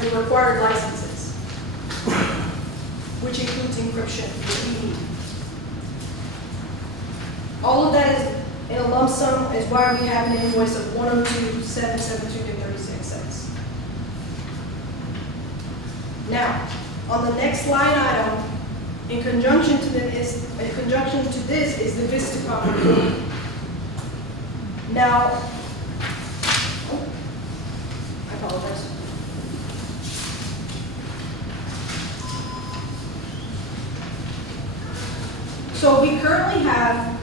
the required licenses, which includes encryption, that we need. All of that is in a lump sum, is why we have an invoice of $102,772.36. Now, on the next line item, in conjunction to this is the Vistacom report. Now, oh, I apologize. So we currently have,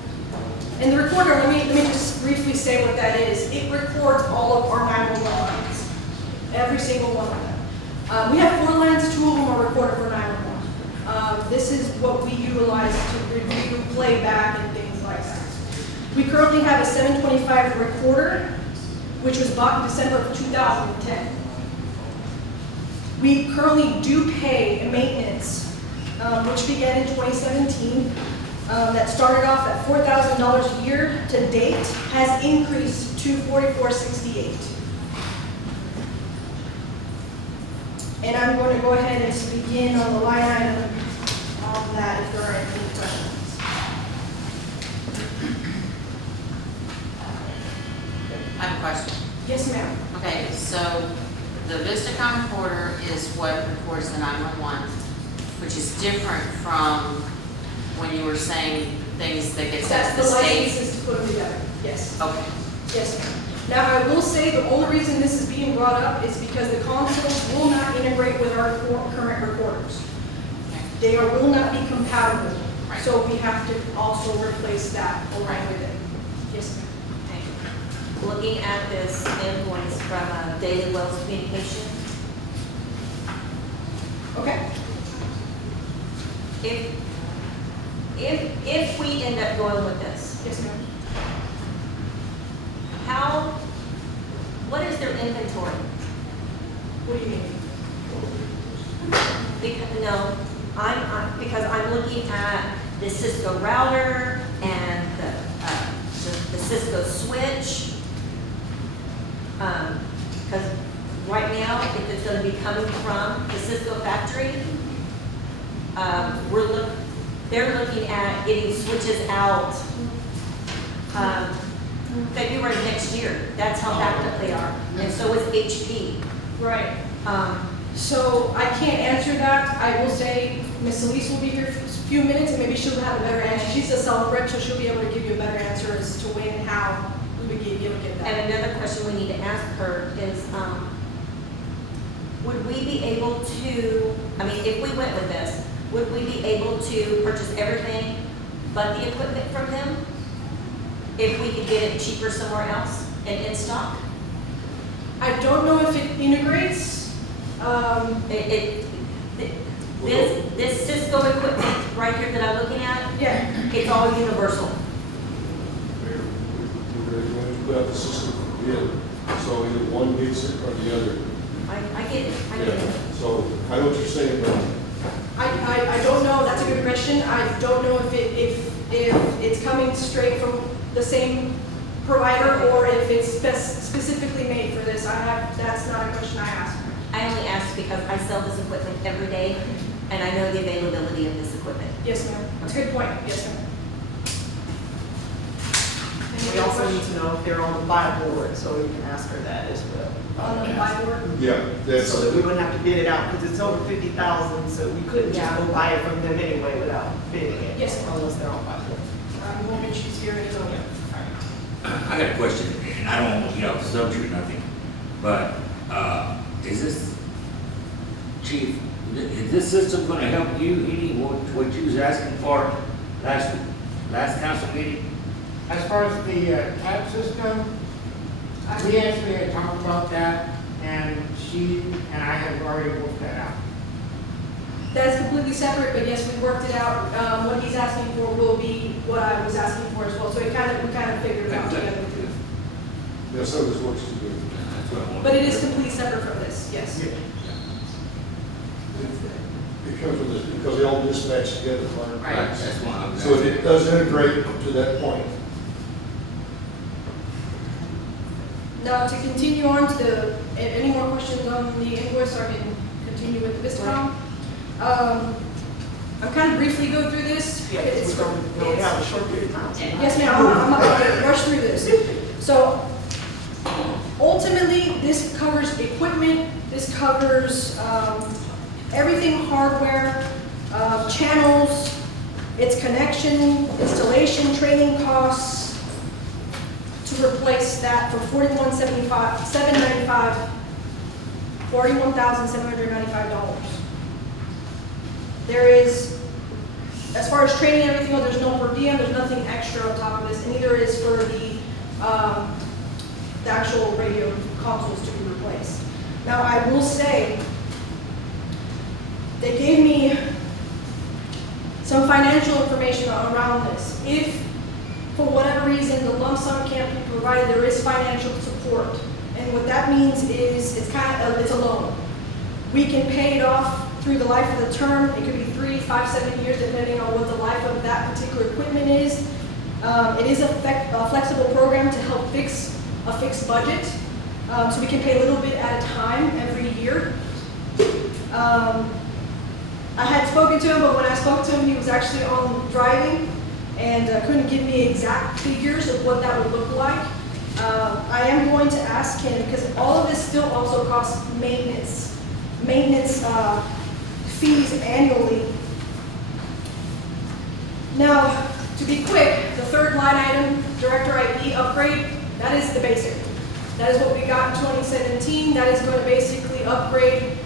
and the recorder, let me just briefly say what that is. It records all of our 911 lines, every single one of them. We have 4 lines, 2 of them are recorded for 911. This is what we utilize to review, play back, and things like that. We currently have a 725 recorder, which was bought in December of 2010. We currently do pay a maintenance, which began in 2017, that started off at $4,000 a year to date, has increased to $44.68. And I'm going to go ahead and begin on the line item of that if there are any questions. I have a question. Yes, ma'am. Okay, so the Vistacom recorder is what records the 911, which is different from when you were saying things that get sent to the That's the state. licenses to put them together, yes. Okay. Yes, ma'am. Now, I will say the only reason this is being brought up is because the consoles will not integrate with our current recorders. They will not be compatible. Right. So we have to also replace that along with it. Yes, ma'am. Looking at this invoice from Daily Wells Communication, Okay. if we end up going with this, Yes, ma'am. what is their inventory? What do you mean? Because I'm looking at the Cisco router and the Cisco switch. Because right now, if it's going to be coming from the Cisco factory, they're looking at getting switches out February next year. That's how backed up they are. And so is HP. Right. So I can't answer that. I will say Ms. Elise will be here for a few minutes and maybe she'll have a better answer. She's a sales rep, so she'll be able to give you a better answer as to when and how we would be able to get that. And another question we need to ask her is, would we be able to, if we went with this, would we be able to purchase everything but the equipment from them? If we could get it cheaper somewhere else and in stock? I don't know if it integrates. This Cisco equipment right here that I'm looking at, Yeah. it's all universal. We're going to put out the system for bid, so either one gets it or the other. I get it, I get it. So I know what you're saying, but I don't know. That's a good question. I don't know if it's coming straight from the same provider or if it's specifically made for this. That's not a question I asked. I only ask because I sell this equipment every day, and I know the availability of this equipment. Yes, ma'am. That's a good point. Yes, ma'am. We also need to know if they're on the buy board, so we can ask her that as well. On the buy board? yeah, that's, So that we wouldn't have to bid it out, because it's over 50,000, so we couldn't just Yeah. go buy it from them anyway without bidding it. Yes. Unless they're on buy board. Woman, she's here and so. I got a question, and I don't want to get off the subject or nothing, but, is this, Chief, is this system gonna help you, any, what you was asking for last council meeting? As far as the tab system, we actually had talked about that, and she and I have already worked that out. That's completely separate, but yes, we worked it out. What he's asking for will be what I was asking for as well. So we kind of figured it out together too. yeah, some of this works too good. That's what I wanted. But it is completely separate from this, yes. It comes with this, because they all dispatch together. Right. That's why I was So asking. it does integrate to that point. Now, to continue on to the, any more questions on the invoice, I can continue with the Vistacom. I'm kind of briefly go through this. Yeah, It's- we don't have a short period of time. Yes, ma'am, I'm not going to rush through this. So ultimately, this covers equipment, this covers everything hardware, channels, its connection, installation, training costs, to replace that for $41,795. There is, as far as training and everything, there's no per diem, there's nothing extra on top of this, and neither is for the actual radio consoles to be replaced. Now, I will say, they gave me some financial information around this. If, for whatever reason, the lump sum can't be provided, there is financial support. And what that means is, it's a loan. We can pay it off through the life of the term. It could be 3, 5, 7 years, depending on what the life of that particular equipment is. It is a flexible program to help fix a fixed budget. So we can pay a little bit at a time every year. I had spoken to him, but when I spoke to him, he was actually on driving and couldn't give me exact figures of what that would look like. I am going to ask him, because all of this still also costs maintenance fees annually. Now, to be quick, the third line item, Director IP upgrade, that is the basic. That is what we got in 2017. That is going to basically upgrade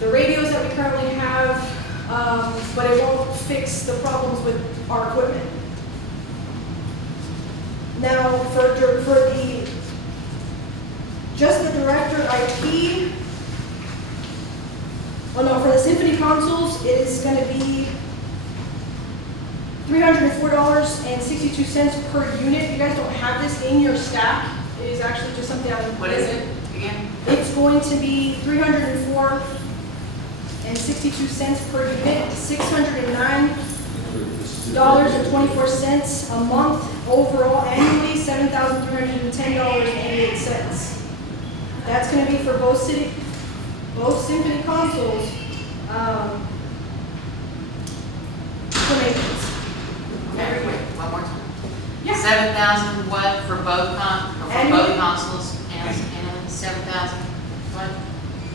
the radios that we currently have, but it won't fix the problems with our equipment. Now, for just the Director IP, oh no, for the Symphony consoles, it is going to be $304.62 per unit. You guys don't have this in your stack. It is actually just something I'm. What is it again? It's going to be $304.62 per unit, $609.24 a month. Overall, annually, $7,310.88. That's going to be for both Symphony consoles for maintenance. Okay, wait, one more time. Yeah. 7,000 what for both Annually. consoles and 7,000 what?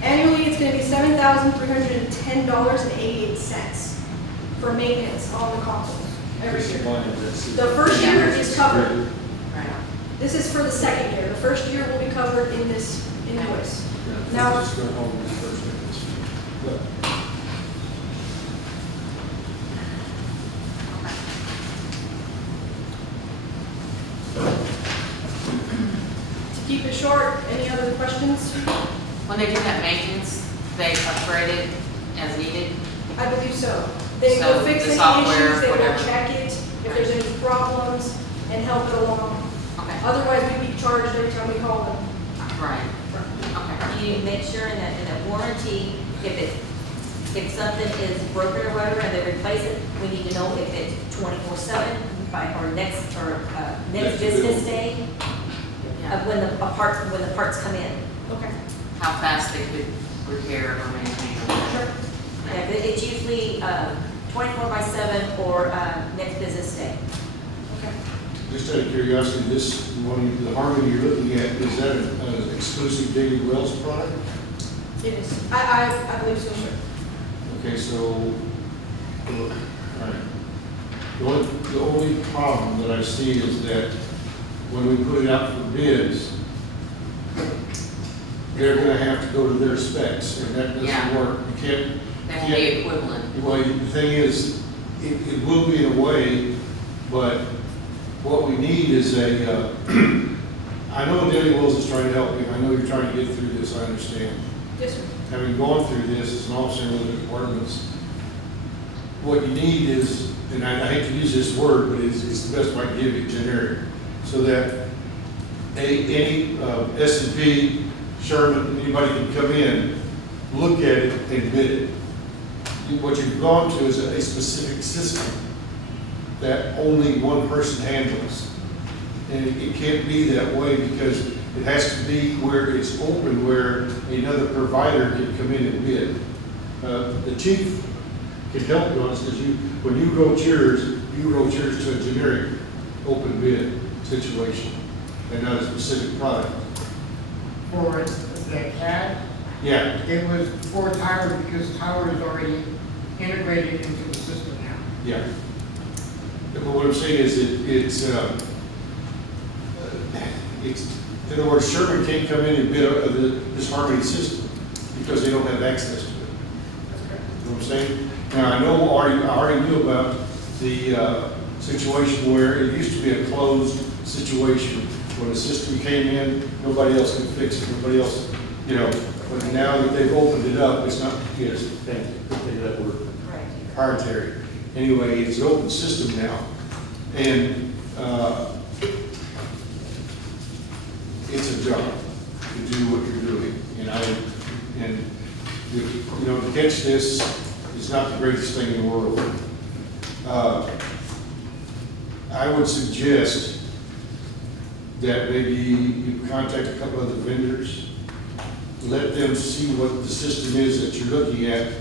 Annually, it's going to be $7,310.88 for maintenance on the consoles every year. The first year is covered. Right. This is for the second year. The first year will be covered in this invoice. Now- Just go home with the first minutes. But To keep it short, any other questions? When they do that maintenance, they upgrade it as needed? I believe so. They So will fix the any software, issues, they will whatever. check it, if there's any problems, and help it along. Okay, Otherwise, we'd be charged every time we call them. right, okay. You make sure in that warranty, if something is broken or whatever, and they replace it, we need to know if it's 24/7 by our next Next business bill. day Yeah. of when the parts come in. Okay. How fast they could repair or maintain or whatever. Sure. Yeah, but it's usually 24/7 or next business day. Okay. just out of curiosity, this one, the Harmony you're looking at, is that an exclusive Daily Wells product? It is. I believe so, sure. Okay, so, all right. The only problem that I see is that when we put it out for bids, they're gonna have to go to their specs, and that Yeah. doesn't work. You can't, They won't be equivalent. well, the thing is, it will be in a way, but what we need is I know Daily Wells is trying to help you, I know you're trying to get through this, I understand. Yes, sir. Having gone through this as an officer in the departments, what you need is, and I hate to use this word, but it's the best way I can give it, generic, so that any S&P, Sherman, anybody can come in, look at it and bid it. What you've gone to is a specific system that only one person handles. And it can't be that way because It has to be where it's open, where another provider can come in and bid. The chief can help you on this, because when you wrote yours to a generic open bid situation, and not a specific product. For the CAD, Yeah, it was for Tyler because Tyler is already integrated into the system now. yeah. But what I'm saying is it's, in other words, Sherman can't come in and bid this Harmony system because they don't have access to it. You know what I'm saying? Now, I already knew about the situation where it used to be a closed situation. When the system came in, nobody else could fix it, nobody else, but now that they've opened it up, it's not, yes, thank you, couldn't think of that word, proprietary. Anyway, it's an open system now, and it's a job to do what you're doing. And to catch this is not the greatest thing in the world. I would suggest that maybe you contact a couple other vendors, let them see what the system is that you're looking at,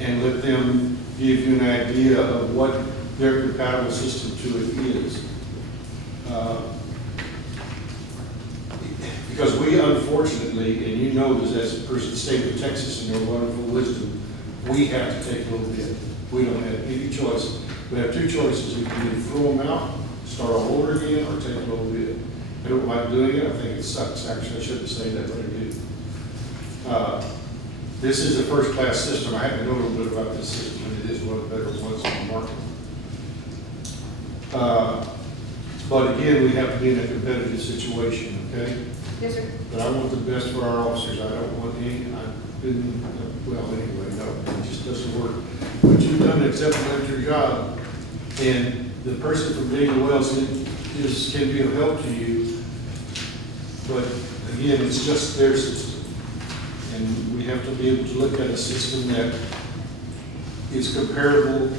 and let them give you an idea of what their compatible system to it is. Because we unfortunately, and you know this as a person, the state of Texas and your wonderful wisdom, we have to take a little bit. We don't have any choice. We have two choices. We can either throw them out, start all over again, or take a little bit. I don't like doing it. I think it sucks. Actually, I shouldn't say that, but I do. This is a first-class system. I have to know a little bit about this system, and it is one of the better ones on the market. But again, we have to be in a competitive situation, okay? Yes, sir. But I want the best for our officers. I don't want any, well, anyway, no, it just doesn't work. But you've done an exemplary job, and the person from Daniel Wells can be of help to you. But again, it's just their system. And we have to be able to look at a system that is comparable.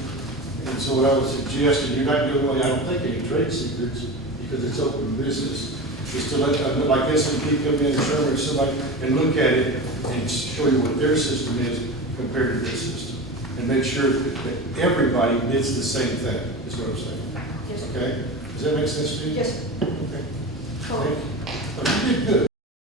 And so what I would suggest, and you're not giving away, I don't think, any trade secrets, because it's open business, is to let, like S&P come in, and Sherman, somebody, and look at it and show you what their system is compared to this system. And make sure that everybody bids the same thing, is what I'm saying. Yes, sir. Okay? Does that make sense to you? Yes, sir. Okay. Totally. Thank you. You did good.